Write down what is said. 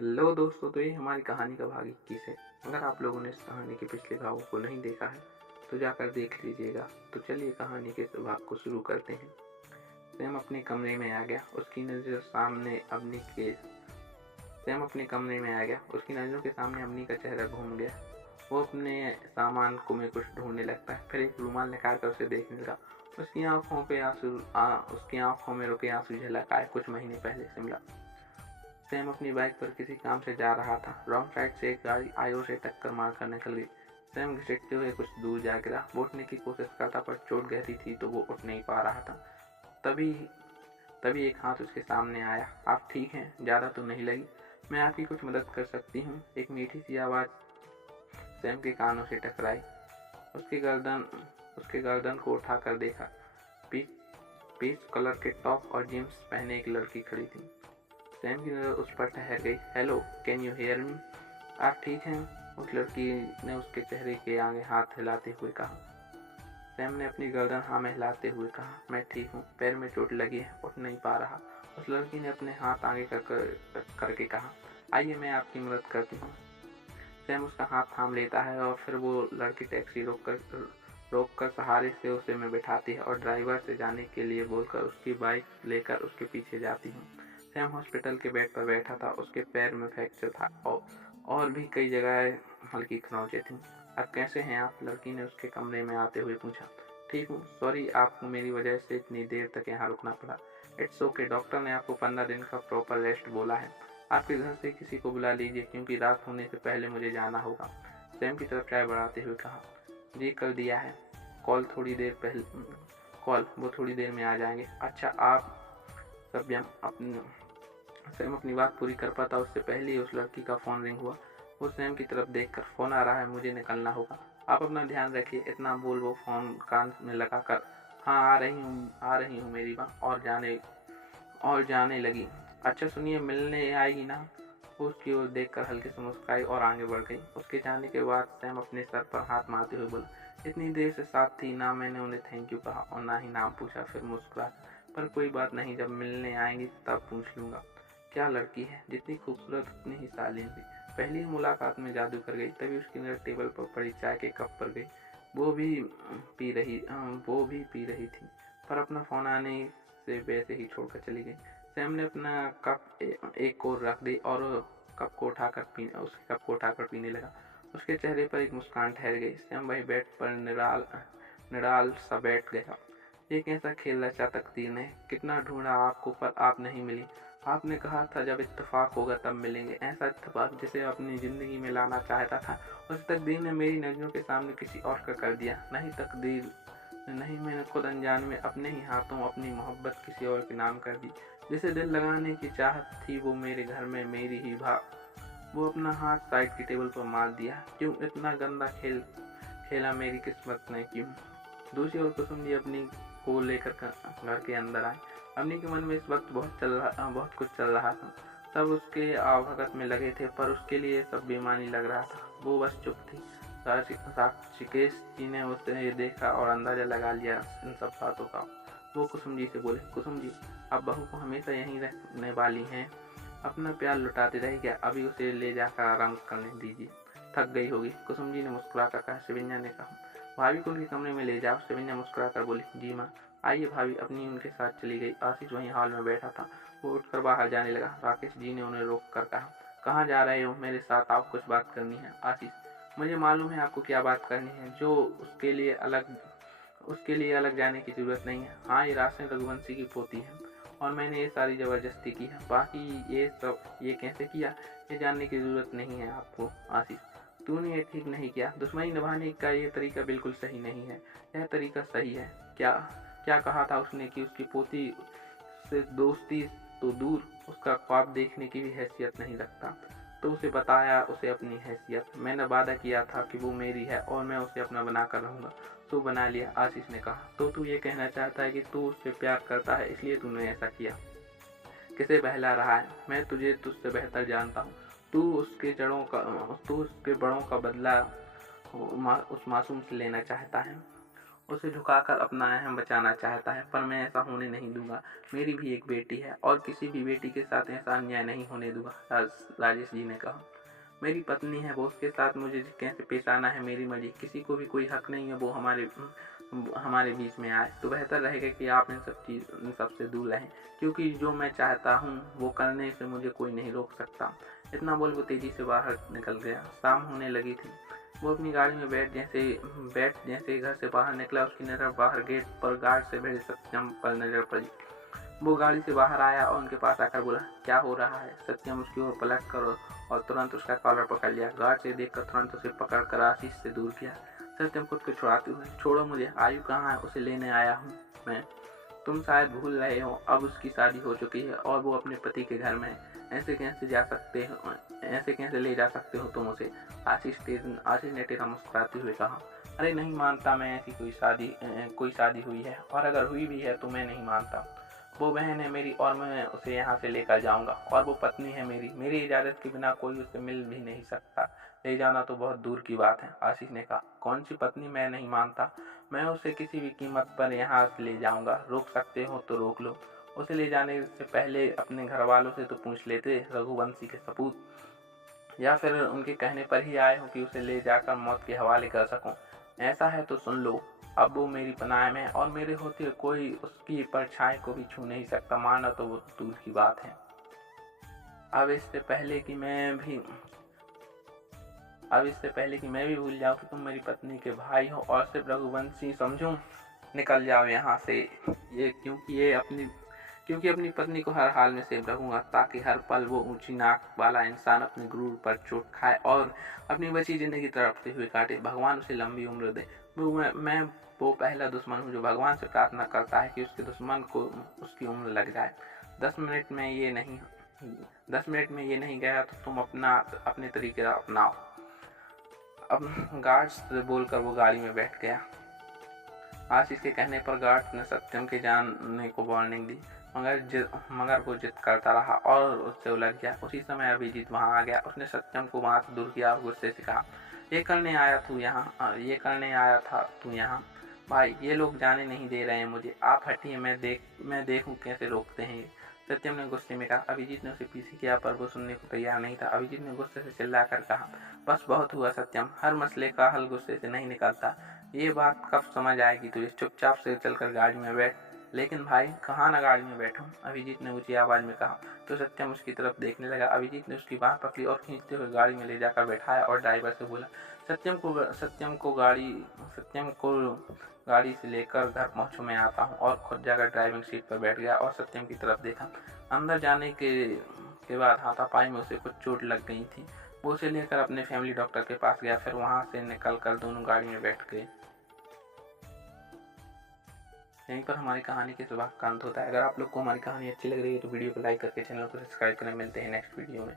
Hello दोस्तों, तो ये हमारी कहानी का भाग 21 है। अगर आप लोगों ने इस कहानी के पिछले भागों को नहीं देखा है तो जाकर देख लीजिएगा। तो चलिए कहानी के इस भाग को शुरू करते हैं। सैम अपने कमरे में आ गया। उसकी नज़रों के सामने अवनी का चेहरा घूम गया। वो अपने सामान को में कुछ ढूंढने लगता है, फिर एक रुमाल निकाल कर उसे देखने लगा। उसकी आंखों में रुके आंसू झलक आए। कुछ महीने पहले शिमला। सैम अपनी बाइक पर किसी काम से जा रहा था। रॉन्ग साइड से एक गाड़ी आई और उसे टक्कर मारकर निकल गई। सैम घसीटते हुए कुछ दूर जा गिरा। वो उठने की कोशिश करता पर चोट गहरी थी तो वो उठ नहीं पा रहा था। तभी तभी एक हाथ उसके सामने आया। आप ठीक हैं? ज़्यादा तो नहीं लगी? मैं आपकी कुछ मदद कर सकती हूँ? एक मीठी सी आवाज़ सैम के कानों से टकराई। उसके गर्दन को उठाकर देखा। पीच पीच कलर के टॉप और जीन्स पहने एक लड़की खड़ी थी। सैम की नज़र उस पर ठहर गई। Hello, can you hear me? आप ठीक हैं? उस लड़की ने उसके चेहरे के आगे हाथ हिलाते हुए कहा। सैम ने अपनी गर्दन हाँ में हिलाते हुए कहा, मैं ठीक हूँ, पैर में चोट लगी है, उठ नहीं पा रहा। उस लड़की ने अपने हाथ आगे करके कहा, आइए मैं आपकी मदद करती हूँ। सैम उसका हाथ थाम लेता है और फिर वो लड़की टैक्सी रोक कर सहारे से उसे में बिठाती है और ड्राइवर से जाने के लिए बोलकर उसकी बाइक लेकर उसके पीछे जाती हूँ। सैम हॉस्पिटल के बेड पर बैठा था। उसके पैर में फ्रैक्चर था और भी कई जगह हल्की खरोंचें थीं। अब कैसे हैं आप? लड़की ने उसके कमरे में आते हुए पूछा। ठीक हूँ, सॉरी आपको मेरी वजह से इतनी देर तक यहाँ रुकना पड़ा। इट्स ओके, डॉक्टर ने आपको 15 दिन का प्रॉपर रेस्ट बोला है। आपके घर से किसी को बुला लीजिए क्योंकि रात होने से पहले मुझे जाना होगा। सैम की तरफ चाय बढ़ाते हुए कहा, जी कर दिया है, कॉल वो थोड़ी देर में आ जाएंगे। अच्छा आप सैम अपनी बात पूरी कर पाता उससे पहले ही उस लड़की का फ़ोन रिंग हुआ। वो सैम की तरफ देखकर, फ़ोन आ रहा है, मुझे निकलना होगा, आप अपना ध्यान रखिए। इतना बोल वो फ़ोन कान में लगाकर, हाँ आ रही हूँ मेरी माँ, और जाने लगी। अच्छा सुनिए, मिलने आएगी ना? वो उसकी ओर देखकर हल्के से मुस्कुराई और आगे बढ़ गई। उसके जाने के बाद सैम अपने सर पर हाथ मारते हुए बोला, इतनी देर से साथ थी ना, मैंने उन्हें थैंक यू कहा और ना ही नाम पूछा। फिर मुस्कुरा, पर कोई बात नहीं, जब मिलने आएंगी तब पूछ लूँगा। क्या लड़की है, जितनी खूबसूरत उतनी ही शालीन भी। पहली मुलाकात में जादू कर गई। तभी उसकी नज़र टेबल पर पड़ी चाय के कप पर गई। वो भी पी रही थी, पर अपना फ़ोन आने से वैसे ही छोड़कर चली गई। सैम ने अपना कप एक और रख दी और उसके कप को उठाकर पीने लगा। उसके चेहरे पर एक मुस्कान ठहर गई। सैम वही बेड पर निराल सा बैठ गया। ये कैसा खेल रचा तकदीर ने, कितना ढूंढा आपको पर आप नहीं मिली। आपने कहा था जब इत्तेफाक होगा तब मिलेंगे। ऐसा इत्तेफाक जिसे अपनी ज़िंदगी में लाना चाहता था, उस तकदीर ने मेरी नज़रों के सामने किसी और का कर दिया। नहीं, मैंने खुद अनजान में अपने ही हाथों अपनी मोहब्बत किसी और के नाम कर दी। जिसे दिल लगाने की चाहत थी वो मेरे घर में मेरी ही वो अपना हाथ साइड की टेबल पर मार दिया। क्यों इतना गंदा खेल खेला मेरी किस्मत ने, क्यों? दूसरी ओर कुसुम जी अपनी को लेकर घर के अंदर आए। अवनी के मन में इस वक्त बहुत कुछ चल रहा था। सब उसके आवभगत में लगे थे, पर उसके लिए सब बेमानी लग रहा था। वो बस चुप थी। ऋषिकेश जी ने उसे देखा और अंदाजा लगा लिया इन सब बातों का। वो कुसुम जी से बोले, कुसुम जी, अब बहू को हमेशा यहीं रहने वाली हैं, अपना प्यार लुटाते रह गया, अभी उसे ले जाकर आराम करने दीजिए, थक गई होगी। कुसुम जी ने मुस्कुराकर कहा। शिवन्या ने कहा, भाभी को उनके कमरे में ले जाओ। शिवन्या मुस्कुराकर बोली, जी माँ। आइए भाभी अपनी उनके साथ चली गई। आशीष वहीं हॉल में बैठा था। वो उठकर बाहर जाने लगा। राकेश जी ने उन्हें रोक कर कहा, कहाँ जा रहे हो? मेरे साथ आओ, कुछ बात करनी है। आशीष, मुझे मालूम है आपको क्या बात करनी है, जो उसके लिए अलग जाने की जरूरत नहीं है। हाँ, ये राशन रघुवंशी की पोती है और मैंने ये सारी ज़बरदस्ती की है। बाकी ये कैसे किया, ये जानने की ज़रूरत नहीं है आपको। आशीष, तूने ये ठीक नहीं किया। दुश्मनी निभाने का ये तरीका बिल्कुल सही नहीं है। यह तरीका सही है। क्या क्या कहा था उसने कि उसकी पोती से दोस्ती तो दूर, उसका ख्वाब देखने की भी हैसियत नहीं रखता। तो उसे बताया उसे अपनी हैसियत। मैंने वादा किया था कि वो मेरी है और मैं उसे अपना बना कर रहूँगा। तो बना लिया। आशीष ने कहा, तो तू ये कहना चाहता है कि तू उससे प्यार करता है इसलिए तूने ऐसा किया? किसे बहला रहा है? मैं तुझे तुझसे बेहतर जानता हूँ। तू उसके बड़ों का बदला उस मासूम से लेना चाहता है। उसे झुकाकर अपना अहम बचाना चाहता है, पर मैं ऐसा होने नहीं दूंगा। मेरी भी एक बेटी है और किसी भी बेटी के साथ ऐसा अन्याय नहीं होने दूंगा, राजेश जी ने कहा। मेरी पत्नी है, वो उसके साथ मुझे कैसे पेश आना है मेरी मर्जी, किसी को भी कोई हक नहीं है वो हमारे बीच में आए। तो बेहतर रहेगा कि आप इन सब से दूर रहें, क्योंकि जो मैं चाहता हूँ वो करने से मुझे कोई नहीं रोक सकता। इतना बोल वो तेजी से बाहर निकल गया। शाम होने लगी थी। वो अपनी गाड़ी में बैठ जैसे घर से बाहर निकला, उसकी नज़र बाहर गेट पर गार्ड से भिड़े सत्यम पर नजर पड़ी। वो गाड़ी से बाहर आया और उनके पास आकर बोला, क्या हो रहा है? सत्यम उसकी ओर पलट कर और तुरंत उसका कॉलर पकड़ लिया। गार्ड से देखकर तुरंत उसे पकड़ कर आशीष से दूर किया। सत्यम खुद को छुड़ाते हुए, छोड़ो मुझे, आयु कहाँ है? उसे लेने आया हूँ मैं। तुम शायद भूल रहे हो, अब उसकी शादी हो चुकी है और वो अपने पति के घर में है। ऐसे कैसे ले जा सकते हो तुम उसे? आशीष ने टेढ़ा मुस्कुराते हुए कहा, अरे नहीं मानता मैं, ऐसी कोई शादी हुई है, और अगर हुई भी है तो मैं नहीं मानता। वो बहन है मेरी और मैं उसे यहाँ से लेकर जाऊंगा, और वो पत्नी है मेरी इजाज़त के बिना कोई उससे मिल भी नहीं सकता। ले जाना तो बहुत दूर की बात है, आशीष ने कहा। कौन सी पत्नी? मैं नहीं मानता। मैं उसे किसी भी कीमत पर यहाँ से ले जाऊंगा। रोक सकते हो तो रोक लो। उसे ले जाने से पहले अपने घर वालों से तो पूछ लेते, रघुवंशी के सपूत, या फिर उनके कहने पर ही आए हो कि उसे ले जाकर मौत के हवाले कर सकूं। ऐसा है तो सुन लो, अब वो मेरी पनाह में है और मेरे होते हुए कोई उसकी परछाई को भी छू नहीं सकता। माना तो वो दूर की बात है। अब इससे पहले कि मैं भी भूल जाऊं कि तुम मेरी पत्नी के भाई हो और सिर्फ रघुवंशी समझूं, निकल जाओ यहाँ से। क्योंकि अपनी पत्नी को हर हाल में सेव रखूंगा, ताकि हर पल वो ऊंची नाक वाला इंसान अपने गुरूर पर चोट खाए और अपनी बची जिंदगी तड़पते हुए काटे। भगवान उसे लंबी उम्र दे। मैं वो पहला दुश्मन हूँ जो भगवान से प्रार्थना करता है कि उसके दुश्मन को उसकी उम्र लग जाए। 10 मिनट में ये नहीं गया तो तुम अपने तरीके अपनाओ। अब गार्ड से बोलकर वो गाड़ी में बैठ गया। आशीष के कहने पर गार्ड ने सत्यम के जाने को वार्निंग दी, मगर वो जिद करता रहा और उससे उलझ गया। उसी समय अभिजीत वहां आ गया। उसने सत्यम को वहां से दूर किया और गुस्से से कहा, ये करने आया था तू यहाँ? भाई, ये लोग जाने नहीं दे रहे हैं मुझे। आप हटिए, मैं देखूं कैसे रोकते हैं। सत्यम ने गुस्से में कहा। अभिजीत ने उसे पीछे किया, पर वो सुनने को तैयार नहीं था। अभिजीत ने गुस्से से चिल्लाकर कहा, बस बहुत हुआ सत्यम, हर मसले का हल गुस्से से नहीं निकलता। ये बात कब समझ आएगी तुझे? चुपचाप से चलकर गाड़ी में बैठ। लेकिन भाई, कहाँ ना गाड़ी में बैठूं? अभिजीत ने ऊंची आवाज में कहा। तो सत्यम उसकी तरफ देखने लगा। अभिजीत ने उसकी बाह पकड़ी और खींचते हुए गाड़ी में ले जाकर बैठाया और ड्राइवर से बोला, सत्यम को गाड़ी से लेकर घर पहुंचो, मैं आता हूं। और खुद जाकर ड्राइविंग सीट पर बैठ गया और सत्यम की तरफ देखा। अंदर जाने के बाद हाथापाई में उसे कुछ चोट लग गई थी। वो उसे लेकर अपने फैमिली डॉक्टर के पास गया। फिर वहां से निकलकर दोनों गाड़ी में बैठ गए। यहीं पर हमारी कहानी के शुभारंभ होता है। अगर आप लोग को हमारी कहानी अच्छी लग रही है तो वीडियो को लाइक करके चैनल को सब्सक्राइब करें। मिलते हैं नेक्स्ट वीडियो में।